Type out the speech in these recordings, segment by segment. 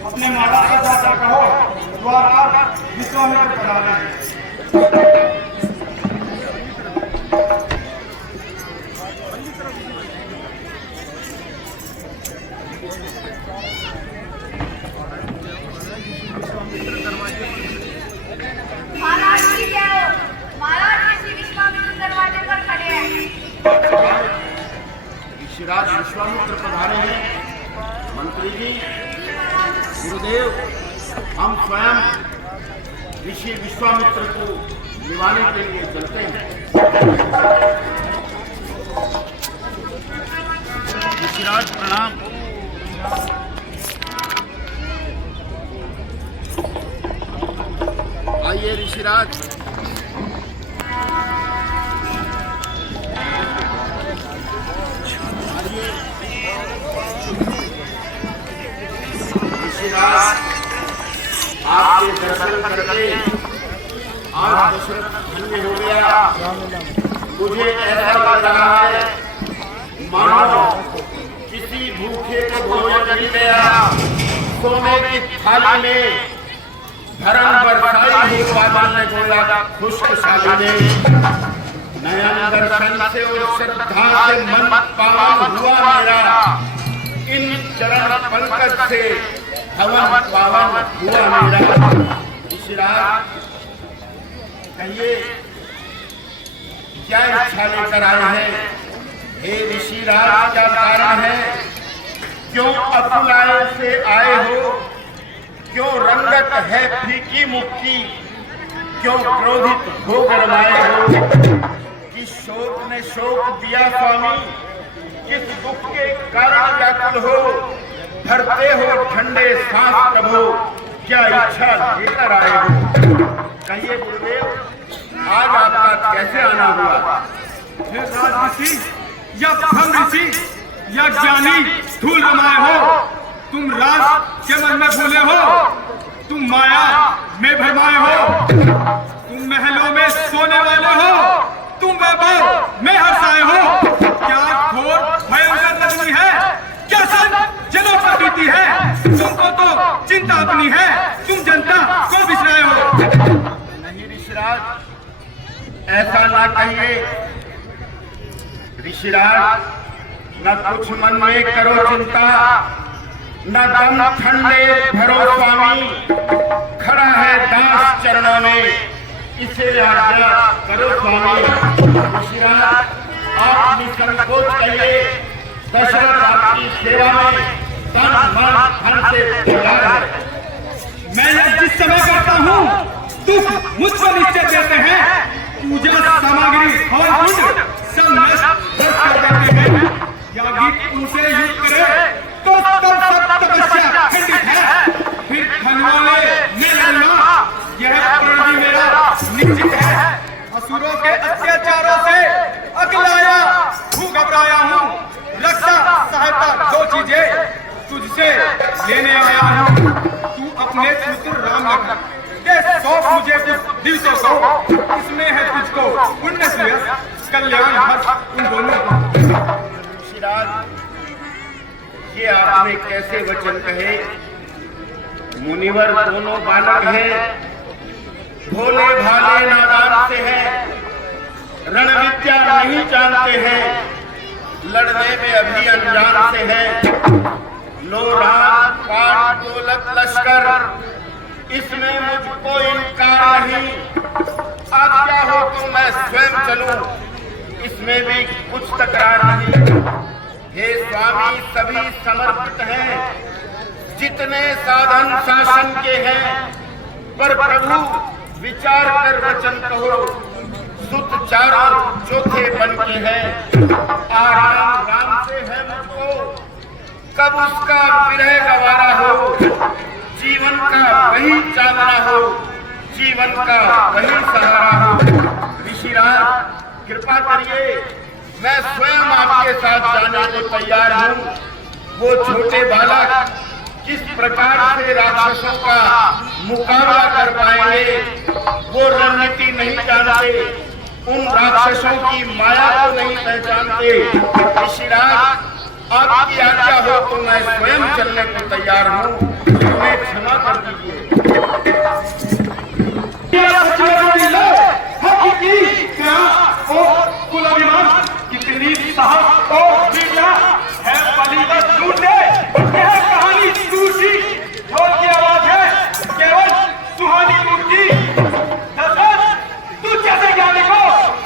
अपने माता से जाकर कहो द्वारका विश्वामित्र पधारे हैं। महाराज जी क्या हो? महाराज ऋषि विश्वामित्र दरवाजे पर खड़े हैं। ऋषिराज विश्वामित्र पधारे हैं। मंत्री जी, गुरुदेव, हम स्वयं ऋषि विश्वामित्र को निभाने के लिए चलते हैं। ऋषिराज प्रणाम। आइए ऋषिराज। आपके दर्शन करके आज दशरथ धन्य हो गया। मुझे ऐसा लग रहा है मानो किसी भूखे को भोजन मिल गया। सोने की थाली में धर्म बरसाई हो बादल ने बोला खुशखुशाली ने। नयन दर्शन से और श्रद्धा से मन पावन हुआ मेरा। इन चरण पंकज से हवन पावन हुआ मेरा। ऋषिराज, कहिए क्या इच्छा लेकर आए हैं? हे ऋषिराज, क्या कारण है? क्यों अकुलाए से आए हो? क्यों रंगत है फीकी मुक्की? क्यों क्रोधित हो गरमाए हो? किस शोक ने शोक दिया स्वामी? किस दुख के कारण व्याकुल हो? भरते हो ठंडे सांस प्रभु, क्या इच्छा लेकर आए हो? कहिए गुरुदेव, आज आपका कैसे आना हुआ? हे राज ऋषि या ब्रह्म ऋषि या ज्ञानी धूल रमाए हो, तुम राज के मन में भूले हो, तुम माया में भरमाए हो, तुम महलों में सोने वाले हो, तुम वैभव में हर्षाए हो। क्या घोर भयंकर नगरी है? क्या सन जनों पर बीती है? तुमको तो चिंता अपनी है, तुम जनता को बिसराए हो। नहीं ऋषिराज, ऐसा ना कहिए। ऋषिराज, न कुछ मन में करो चिंता, न दम ठंडे भरो स्वामी। खड़ा है दास चरणों में, इसे आज्ञा करो स्वामी। ऋषिराज, आप निसंकोच कहिए। दशरथ आपकी सेवा में तन मन धन से तैयार है। मैं यह जिस समय करता हूँ तुम मुझको निश्चय देते हैं। पूजा सामग्री हवन कुंड सब नष्ट कर देते हैं। यागी उनसे युद्ध करे तो तब सब तपस्या खंडित है। फिर धन वाले ने लड़ना, यह प्रण मेरा निश्चित है। असुरों के अत्याचारों से अकलाया हूँ, घबराया हूँ। रक्षा सहायता दो चीजें तुझसे लेने आया हूँ। तू अपने पुत्र राम लखन के सौंप मुझे कुछ दिवसों को। इसमें है तुझको पुण्य श्रेयस कल्याण हर्ष उन दोनों को। ऋषिराज, ये आपने कैसे वचन कहे? मुनिवर दोनों बालक हैं, भोले भाले नादान से हैं, रण विद्या नहीं जानते हैं, लड़ने में अभी अनजान से हैं। लो राज पाट दौलत लश्कर, इसमें मुझको इनकार नहीं। आज्ञा हो तो मैं स्वयं चलूं, इसमें भी कुछ तकरार नहीं। हे स्वामी, सभी समर्पित हैं, जितने साधन शासन के हैं। पर प्रभु विचार कर वचन कहो, सुत चारों चौथे बन के हैं। आराम राम से है मुझको, कब उसका विरह गवारा हो, जीवन का वही चादरा हो, जीवन का वही सहारा हो। ऋषिराज कृपा करिए, मैं स्वयं आपके साथ जाने को तैयार हूँ। वो छोटे बालक किस प्रकार से राक्षसों का मुकाबला कर पाएंगे, वो रणनीति नहीं जानते, उन राक्षसों की माया को नहीं पहचानते। ऋषिराज आपकी आज्ञा हो तो मैं स्वयं चलने को तैयार हूँ, उन्हें क्षमा कर दीजिए। कितनी साहस और वीरता है बलिदान टूटे, यह कहानी टूटी, ढोल की आवाज है केवल सुहानी टूटी। दशरथ, तू कैसे ज्ञानी को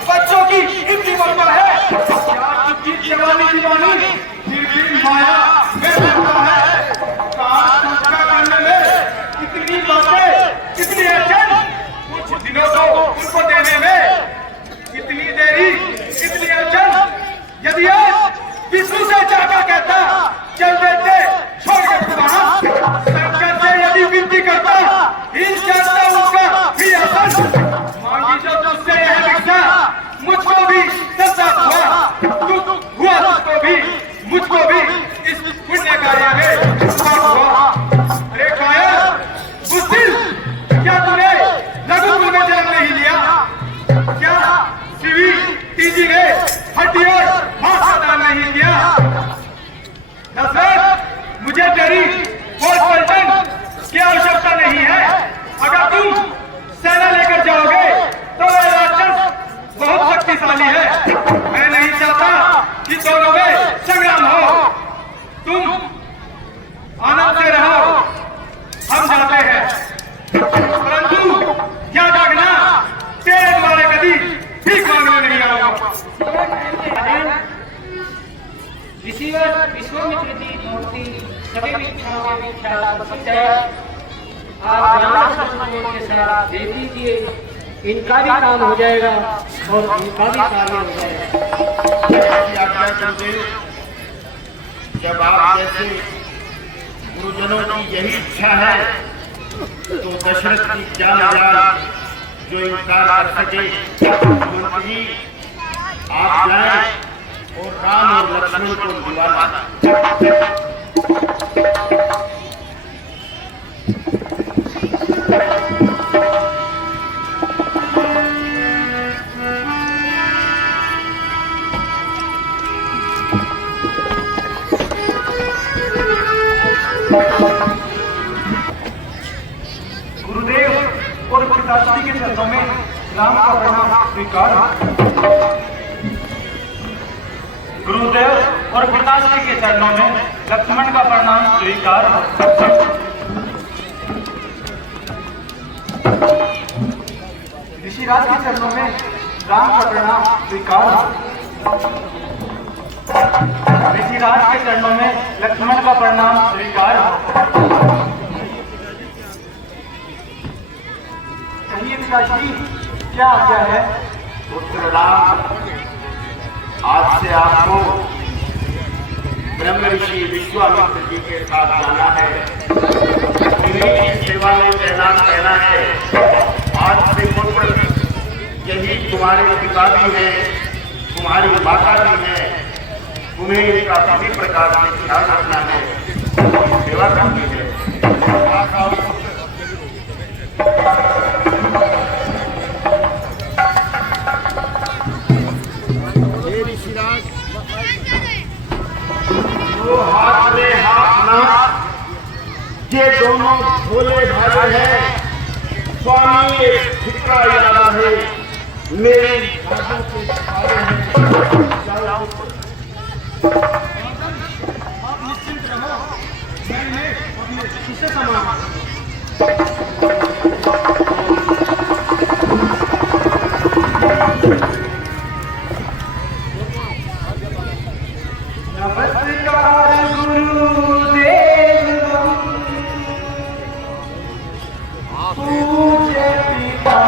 बच्चों की इतनी ममता है, क्या तुझकी जवानी दीवानी फिर भी माया में रहता है। काश तुझका करने में कितनी बातें, कितनी अड़चन, कुछ दिनों को उनको देने में कितनी देरी, कितनी अड़चन। यदि आज विष्णु से जाकर कहता चल देते छोड़ के पुराना, शंकर से यदि विनती करता हिल जाता उनका भी आसन। मांगी जो तुझसे यह भिक्षा, मुझको भी सच्चा हुआ, दुख हुआ तुझको भी, मुझको भी इस पुण्य कार्य में हुआ। अरे कायर बुद्धिल, क्या तूने लघुकुल में जन्म नहीं लिया? क्या शिवी तीजी ने हड्डी और मांस का दान नहीं किया? दशरथ, मुझे तेरी फौज पलटन की आवश्यकता नहीं है। अगर तुम सेना लेकर जाओगे तो यह राक्षस बहुत शक्तिशाली है। मैं नहीं चाहता कि दोनों में संग्राम हो। तुम आनंद से रहो, हम जाते हैं, परंतु क्या जागना, तेरे द्वारे कभी भीख मांगने नहीं आऊंगा। विश्वामित्र की मूर्ति सभी इच्छाओं में विख्यात सत्य है। आप राम लक्ष्मण के साथ देख लीजिए, इनका भी काम हो जाएगा और इनका भी कार्य हो जाएगा। जब आप जैसे गुरुजनों की यही इच्छा है तो दशरथ की क्या मजाल जो इनकार कर सके। मंत्री जी, आप जाएं और राम और लक्ष्मण को बुलाना। गुरुदेव और पिताश्री के चरणों में राम का प्रणाम स्वीकार। गुरुदेव और पिताश्री के चरणों में लक्ष्मण का प्रणाम स्वीकार। ऋषिराज के चरणों में राम का प्रणाम स्वीकार। ऋषिराज के चरणों में लक्ष्मण का प्रणाम स्वीकार। कहिए पिताश्री, क्या आज्ञा है? पुत्र राम, आज से आपको ब्रह्म ऋषि विश्वामित्र जी के साथ जाना है, इन्हीं की सेवा में तैनात रहना है। आज से पुत्र यही तुम्हारे पिता भी हैं, तुम्हारी माता भी है, तुम्हें इसका सभी प्रकार से ख्याल रखना है, सेवा करनी है। तो हाथ में हाथ ना, ये दोनों भोले भाई हैं। स्वामी एक फिक्रा इरादा है, मेरी बातों के सहारे हैं। आप निश्चिंत रहो, मैं इन्हें अपने शिष्य समान नमस्कार गुरुदेव, पूज्य पिता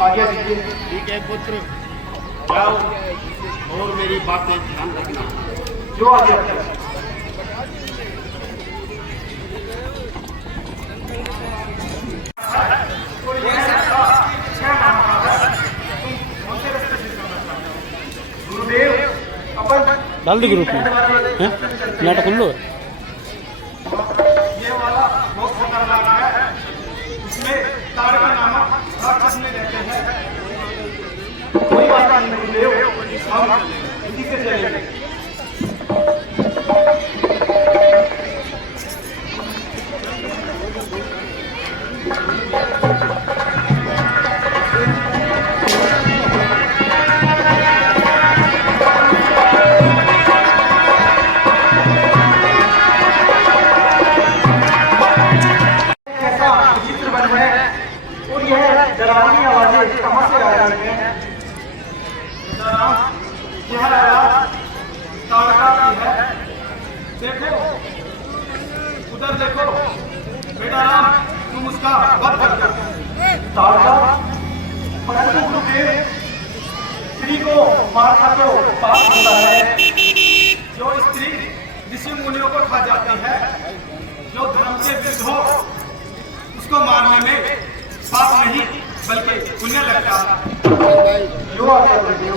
आगे दीजिए। ठीक है पुत्र, जाओ और मेरी बातें ध्यान रखना। जो आगे अच्छा गुरुदेव अपन डाल दो ग्रुप में, हैं? नेट खोल लो। ये वाला बहुत खतरनाक है, इसमें तारका नामक राक्षस में रहते हैं। कोई बात नहीं गुरुदेव, हम इसी से चलेंगे। कैसा विचित्र वन है और यह डरावनी आवाजें कहां से आ रही हैं? यह आवाज तारका की है। देखो उधर देखो बेटा राम, तुम उसका वध कर दो। तारका, परंतु गुरुदेव स्त्री को मारना तो पाप होता है। जो स्त्री ऋषि मुनियों को खा जाती है, जो धर्म से विरुद्ध हो, उसको मारने में पाप नहीं बल्कि पुण्य लगता है। जो आगे गुरुदेव।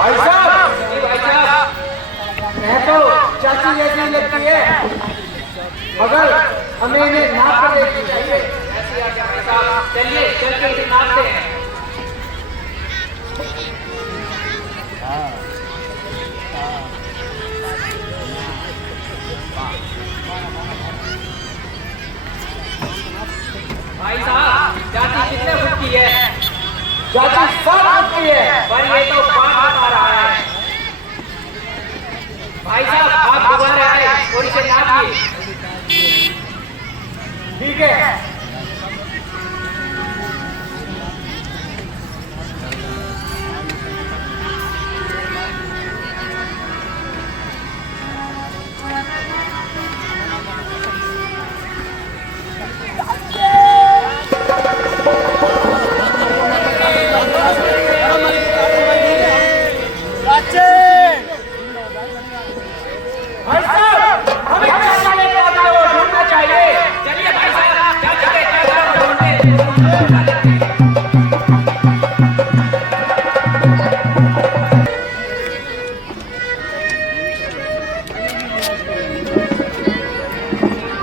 भाई साहब, मैं तो चाची जैसी लगती है, मगर हमें इन्हें नाप कर देखनी चाहिए। चलिए चल के इसे नापते हैं। भाई साहब, चाची कितने फुट की है? चाची 7 फुट की है, पर ये तो 5 बता रहा है। भाई साहब, आप दोबारा आए और इसे नापिए। ठीक है। भाई साहब, हमें चाचा लेके आना है, वो ढूंढना चाहिए। चलिए भाई साहब, चाचा लेके आना है, ढूंढते हैं।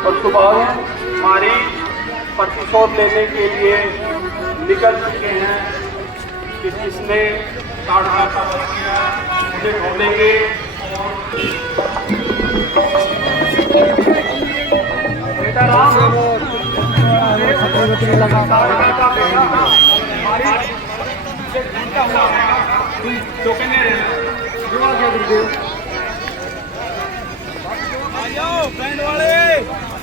और सुबह हमारी प्रतिशोध लेने के लिए निकल चुके हैं कि किसने ताड़ना का वध किया, उसे ढूंढेंगे। बेटा राम, ताड़ना का बेटा हमारी से ढूंढता हुआ आएगा। तुम चौकन्ने रहना। आ जाओ बैंड वाले।